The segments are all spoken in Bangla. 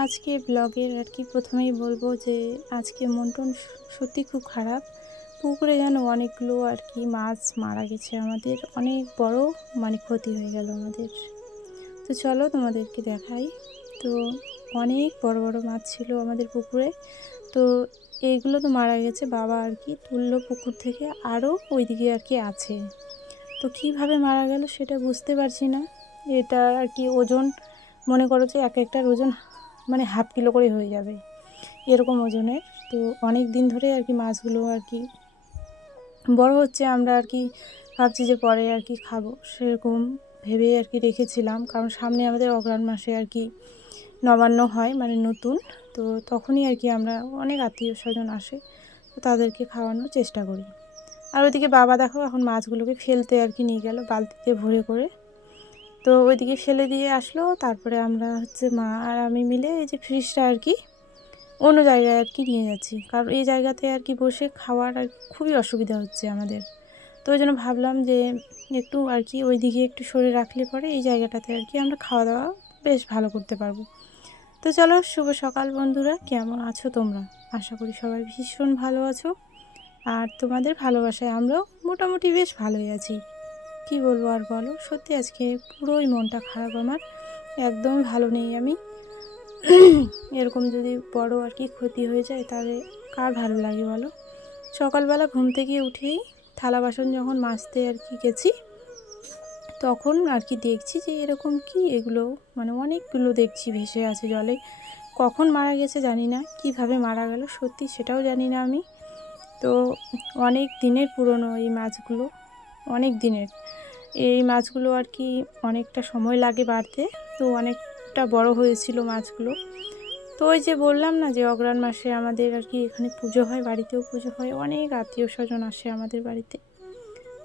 আজকে ব্লগের আর কি প্রথমেই বলবো যে আজকে মন-টন সত্যি খুব খারাপ। পুকুরে যেন অনেকগুলো আর কি মাছ মারা গেছে আমাদের। অনেক বড় ক্ষতি হয়ে গেল আমাদের। তো চলো তোমাদেরকে দেখাই। তো অনেক বড় বড় মাছ ছিল আমাদের পুকুরে। তো এইগুলো তো মারা গেছে, বাবা আর কি তুললো পুকুর থেকে, আরও ওইদিকে আর কি আছে। তো কীভাবে মারা গেল সেটা বুঝতে পারছি না। এটা আর কি ওজন মনে করো যে এক একটার ওজন হাফ কিলো করে হয়ে যাবে, এরকম ওজনের। তো অনেক দিন ধরে আর কি মাছগুলো আর কি বড় হচ্ছে, আমরা আর কি ভাবছি যে পরে আর কি খাবো, সেরকম ভেবে আর কি রেখেছিলাম। কারণ সামনে আমাদের অগ্রহায়ণ মাসে আর কি নবান্ন হয়, নতুন। তো তখনই আর কি আমরা অনেক আত্মীয় স্বজন আসে, তো তাদেরকে খাওয়ানোর চেষ্টা করি। আর ওইদিকে বাবা দেখো এখন মাছগুলোকে ফেলতে আর কি নিয়ে গেল বালতিতে ভরে করে। তো ওইদিকে ফেলে দিয়ে আসলো। তারপরে আমরা মা আর আমি মিলে এই যে ফ্রিজটা আর কি অন্য জায়গায় আর কি নিয়ে যাচ্ছি, কারণ এই জায়গাতে আর কি বসে খাওয়ার আর খুবই অসুবিধা হচ্ছে আমাদের। তো ওই জন্য ভাবলাম যে একটু আর কি ওইদিকে একটু সরে রাখলে পরে এই জায়গাটাতে আর কি আমরা খাওয়া দাওয়া বেশ ভালো করতে পারবো। তো চলো, শুভ সকাল বন্ধুরা, কেমন আছো তোমরা? আশা করি সবাই ভীষণ ভালো আছো। আর তোমাদের ভালোবাসায় আমরাও মোটামুটি বেশ ভালোই আছি। কি বলবো আর বলো, সত্যি আজকে পুরোই মনটা খারাপ আমার, একদম ভালো নেই আমি। এরকম যদি বড় আর কি ক্ষতি হয়ে যায় তাহলে কার ভালো লাগে বলো? সকালবেলা ঘুম থেকে উঠেই থালা বাসন যখন মাজতে আর কি গেছি, তখন আর কি দেখছি যে এরকম কি এগুলো অনেকগুলো দেখছি ভেসে আছে জলে। কখন মারা গেছে জানি না, কিভাবে মারা গেল সত্যি সেটাও জানি না আমি। তো অনেক দিনের পুরনো এই মাছগুলো, অনেক দিনের এই মাছগুলো আর কি অনেকটা সময় লাগে বাড়তে। তো অনেকটা বড় হয়েছিল মাছগুলো। তো ওই যে বললাম না যে অগ্রহায়ণ মাসে আমাদের আর কি এখানে পুজো হয়, বাড়িতেও পুজো হয়, অনেক আত্মীয় স্বজন আসে আমাদের বাড়িতে।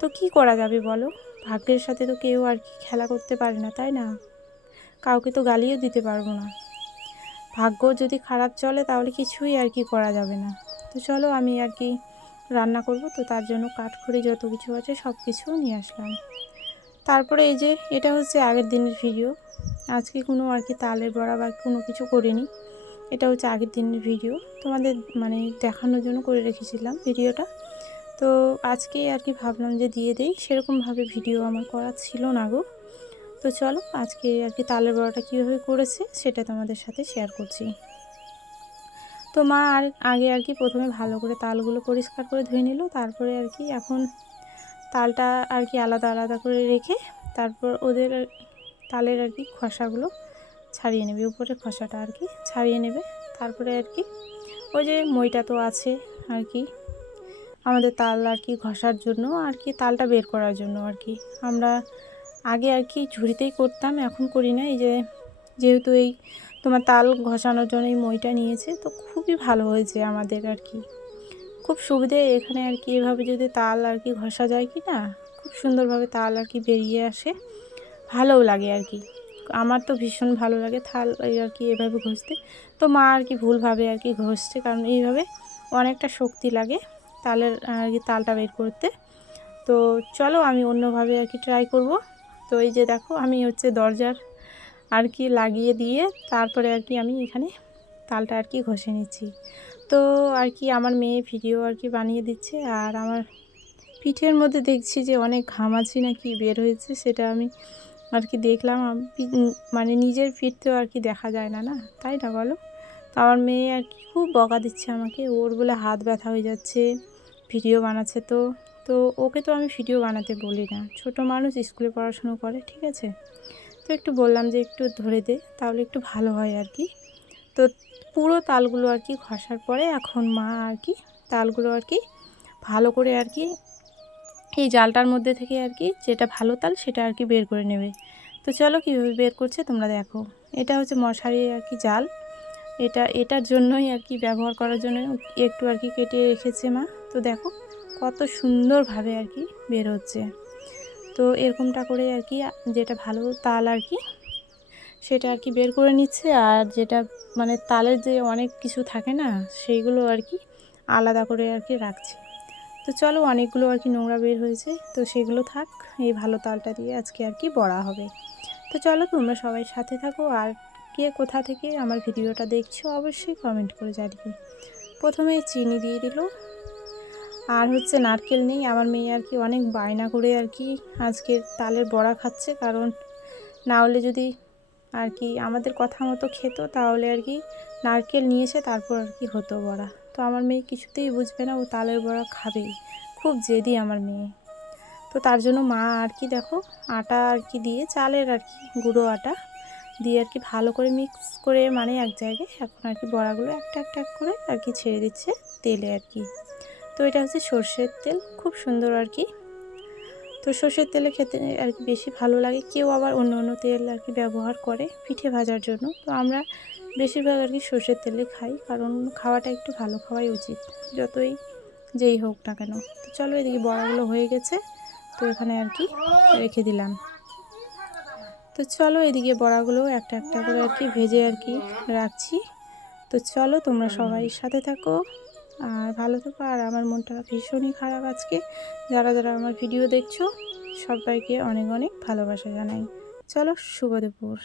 তো কি করা যাবে বলো, ভাগ্যের সাথে তো কেউ আর কি খেলা করতে পারে না, তাই না? কাউকে তো গালিও দিতে পারবো না। ভাগ্য যদি খারাপ চলে তাহলে কিছুই আর কি করা যাবে না। তো চলো আমি আর কি রান্না করব, তো তার জন্য কাঠখড়ি যত কিছু আছে সব কিছু নিয়ে আসলাম। তারপরে এই যে এটা হচ্ছে আগের দিনের ভিডিও। আজকে কোনো আর কি তালের বড়া বা কোনো কিছু করিনি, এটা হচ্ছে আগের দিনের ভিডিও। তোমাদের দেখানোর জন্য করে রেখেছিলাম ভিডিওটা। তো আজকে আর কি ভাবলাম যে দিয়ে দেই, সেরকমভাবে ভিডিও আমার করা ছিল না গো। তো চলো আজকে আর কি তালের বড়াটা কীভাবে করেছে সেটা তোমাদের সাথে শেয়ার করছি। তো মা আর আগে আর কি প্রথমে ভালো করে তালগুলো পরিষ্কার করে ধুয়ে নিল, তারপরে আর কি এখন তালটা আর কি আলাদা আলাদা করে রেখে তারপর ওদের তালের আর কি খোসাগুলো ছাড়িয়ে নেবে, উপরে খোসাটা আর কি ছাড়িয়ে নেবে। তারপরে আর কি ওই যে মইটা তো আছে আর কি আমাদের তাল আর কি ঘষার জন্য আর কি তালটা বের করার জন্য আর কি আমরা আগে আর কি ঝুড়িতেই করতাম, এখন করি না। এই যে যেহেতু এই তোমার তাল ঘষানোর জন্য এই মইটা নিয়েছে, তো খুবই ভালো হয়েছে আমাদের আর কি, খুব সুবিধে এখানে আর কি। এভাবে যদি তাল আর কি ঘষা যায় কি না, খুব সুন্দরভাবে তাল আর কি বেরিয়ে আসে, ভালোও লাগে আর কি। আমার তো ভীষণ ভালো লাগে থাল আর কি এভাবে ঘষতে। তো মা আর কি ভুলভাবে আর কি ঘষছে, কারণ এইভাবে অনেকটা শক্তি লাগে তালের আর কি তালটা বের করতে। তো চলো আমি অন্যভাবে আর কি ট্রাই করব। তো এই যে দেখো আমি দরজার আর কি লাগিয়ে দিয়ে তারপরে আর কি আমি এখানে তালটা আর কি ঘষে নিচ্ছি। তো আর কি আমার মেয়ে ভিডিও আর কি বানিয়ে দিচ্ছে, আর আমার পিঠের মধ্যে দেখছি যে অনেক ঘামাচি না কি বের হয়েছে, সেটা আমি আর কি দেখলাম। নিজের পিঠ তো আর কি দেখা যায় না, না তাই না বলো? তো আমার মেয়ে আর কি খুব বকা দিচ্ছে আমাকে, ওর বলে হাত ব্যথা হয়ে যাচ্ছে ভিডিও বানাচ্ছে। তো তো ওকে তো আমি ভিডিও বানাতে বলি না, ছোট মানুষ স্কুলে পড়াশুনো করে, ঠিক আছে। তো একটু বললাম যে একটু ধরে দে, তাহলে একটু ভালো হয় আর কি। তো পুরো তালগুলো আর কি ঘষার পরে এখন মা আর কি তালগুলো আর কি ভালো করে আর কি এই জালটার মধ্যে থেকে আর কি যেটা ভালো তাল সেটা আর কি বের করে নেবে। তো চলো কীভাবে বের করছে তোমরা দেখো। এটা হচ্ছে মশারির আর কি জাল, এটার জন্যই আর কি ব্যবহার করার জন্য একটু আর কি কেটে রেখেছে মা। তো দেখো কত সুন্দরভাবে আর কি বের হচ্ছে। তো এরকমটা করে আর কি যেটা ভালো তাল আর কি সেটা আর কি বের করে নিচ্ছে, আর যেটা তালের যে অনেক কিছু থাকে না সেইগুলো আর কি আলাদা করে আর কি রাখছে। তো চলো অনেকগুলো আর কি নোংরা বের হয়েছে, তো সেগুলো থাক, এই ভালো তালটা দিয়ে আজকে আর কি বড়া হবে। তো চলো তোমরা সবাই সাথে থাকো আর কে কোথা থেকে আমার ভিডিওটা দেখছো অবশ্যই কমেন্ট করে জানিও। প্রথমে চিনি দিয়ে দিল, আর হচ্ছে নারকেল নেই। আমার মেয়ে আর কি অনেক বায়না করে আর কি আজকে তালের বড়া খাচ্ছে, কারণ না হলে যদি আর কি আমাদের কথা মতো খেত তাহলে আর কি নারকেল নিয়েছে তারপর আর কি হতো বড়া। তো আমার মেয়ে কিছুতেই বুঝবে না, ও তালের বড়া খাবেই, খুব জেদি আমার মেয়ে। তো তার জন্য মা আর কি দেখো আটা আর কি দিয়ে, চালের আর কি গুঁড়ো আটা দিয়ে আর কি ভালো করে মিক্স করে মানে এক জায়গায় এখন আর কি বড়াগুলো একটা একটা করে আর কি ছেড়ে দিচ্ছে তেলে আর কি। তো এটা হচ্ছে সর্ষের তেল, খুব সুন্দর আর কি। তো সর্ষের তেলে খেতে আর কি বেশি ভালো লাগে। কেউ আবার অন্য অন্য তেল আর কি ব্যবহার করে পিঠে ভাজার জন্য, তো আমরা বেশিরভাগ আর কি সর্ষের তেলে খাই, কারণ খাওয়াটা একটু ভালো খাওয়াই উচিত যতই যেই হোক না কেন। তো চলো এদিকে বড়াগুলো হয়ে গেছে, তো এখানে আর কি রেখে দিলাম। তো চলো এদিকে বড়াগুলো একটা একটা করে আর কি ভেজে আর কি রাখছি। তো চলো তোমরা সবাই সাথে থাকো আর ভালো থেকো। আর আমার মনটা ভীষণই খারাপ আজকে। যারা যারা আমার ভিডিও দেখছো সবাইকে অনেক অনেক ভালোবাসা জানাই। চলো শুভ দুপুর।